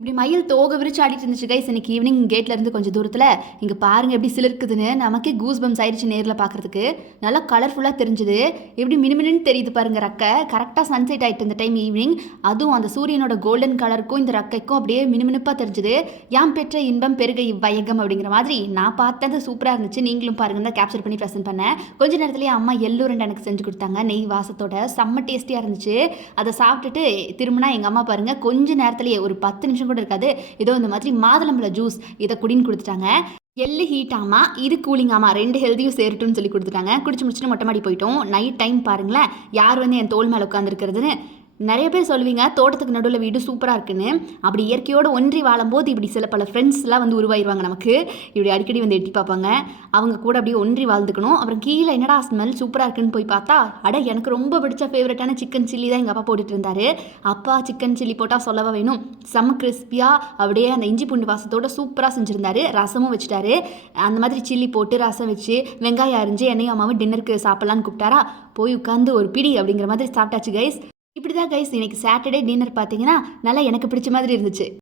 இப்படி மயில் தோகை விரிச்சு ஆடிட்டு இருந்துச்சு கைஸ். இன்னைக்கு ஈவினிங் கேட்ல இருந்து கொஞ்சம் தூரத்தில் இங்கே பாருங்க எப்படி சிலிர்க்குதுன்னு. நமக்கே கூஸ் பம்ஸ் ஆயிடுச்சு நேரில் பார்க்கறதுக்கு. நல்லா கலர்ஃபுல்லாக தெரிஞ்சுது. எப்படி மினுமினுன்னு தெரியுது பாருங்க ரக்கை. கரெக்டாக சன்செட் ஆகிட்டு இந்த டைம் ஈவினிங். அதுவும் அந்த சூரியனோட கோல்டன் கலருக்கும் இந்த ரக்கைக்கும் அப்படியே மினுமினுப்பாக தெரிஞ்சுது. யாம் பெற்ற இன்பம் பெருக இவ்வையகம் அப்படிங்கிற மாதிரி நான் பார்த்தது சூப்பராக இருந்துச்சு. நீங்களும் பாருங்க தான் கேப்சர் பண்ணி ப்ரெசென்ட் பண்ணேன். கொஞ்ச நேரத்துலேயே அம்மா எள்ளு ரெண்டு எனக்கு செஞ்சு கொடுத்தாங்க. நெய் வாசத்தோட செம்ம டேஸ்டியாக இருந்துச்சு. அதை சாப்பிட்டுட்டு திரும்பினா எங்கள் அம்மா பாருங்க கொஞ்ச நேரத்துலேயே ஒரு 10 நிமிஷம் கூட இருக்காது, ஏதோ இந்த மாதிரி மாதுளம்பழ ஜூஸ் இதை குடின்னு கொடுத்துட்டாங்க. எள்ளு ஹீட் ஆமா, இது கூலிங் ஆமா, 2 ஹெல்த்தியும் சேரட்டும்னு சொல்லி கொடுத்துட்டாங்க. குடிச்சு முடிச்சுட்டு மொட்டை மாடி போயிட்டோம். நைட் டைம் பாருங்களேன் யார் வந்து என் தோல் மேலே உட்காந்துருக்கிறதுன்னு. நிறைய பேர் சொல்லுவீங்க தோட்டத்துக்கு நடுவில் வீடு சூப்பராக இருக்குன்னு. அப்படி இயற்கையோடு ஒன்றி வாழும்போது இப்படி சில பல ஃப்ரெண்ட்ஸ்லாம் வந்து உருவாயிருவாங்க நமக்கு. இப்படி அடிக்கடி வந்து எட்டி பார்ப்பாங்க. அவங்க கூட அப்படியே ஒன்றி வாழ்ந்துக்கணும். அப்புறம் கீழே என்னடா ஸ்மெல் சூப்பராக இருக்குன்னு போய் பார்த்தா, அட எனக்கு ரொம்ப பிடிச்ச ஃபேவரட்டான சிக்கன் சில்லி தான் எங்கள் அப்பா போட்டுட்டு இருந்தாரு. அப்பா சிக்கன் சில்லி போட்டால் சொல்லவா வேணும், செம்ம கிறிஸ்பியாக அப்படியே அந்த இஞ்சி பூண்டு வாசத்தோட சூப்பராக செஞ்சுருந்தாரு. ரசமும் வச்சுட்டாரு. அந்த மாதிரி சில்லி போட்டு ரசம் வச்சு வெங்காயம் அரிஞ்சு என்னையும் அம்மாவும் டின்னருக்கு சாப்பிட்லான்னு கூப்பிட்டாரா. போய் உட்காந்து ஒரு பிடி அப்படிங்கிற மாதிரி சாப்பிட்டாச்சு கைஸ். இப்படி தான் கைஸ் இன்னைக்கு சாட்டர்டே டின்னர் பார்த்தீங்கன்னா நல்லா எனக்கு பிடிச்ச மாதிரி இருந்துச்சு.